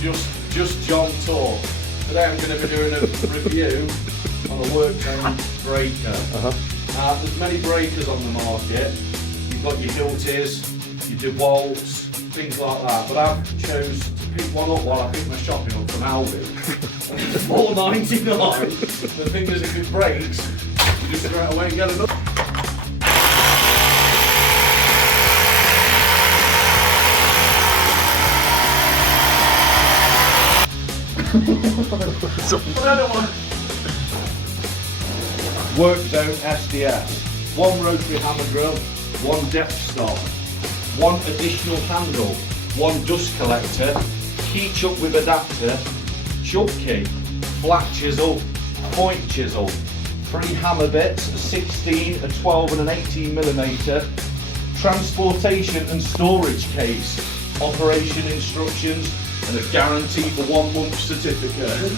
just John Talk. Today I'm going to be doing a review on a workzone breaker. There's many breakers on the market. You've got your Hiltis, your DeWalt's, things like that. But I've chose to pick one up while I pick my shopping up from Aldi. And it's $4.99. The thing is, if it breaks, you just throw it away and get another. Workzone SDS, one rotary hammer drill, one depth stop, one additional handle, one dust collector, key chuck with adapter, chuck key, flat chisel, point chisel, 3 hammer bits, a 16, a 12 and an 18mm, transportation and storage case, operation instructions, and a guarantee for 1 month certificate.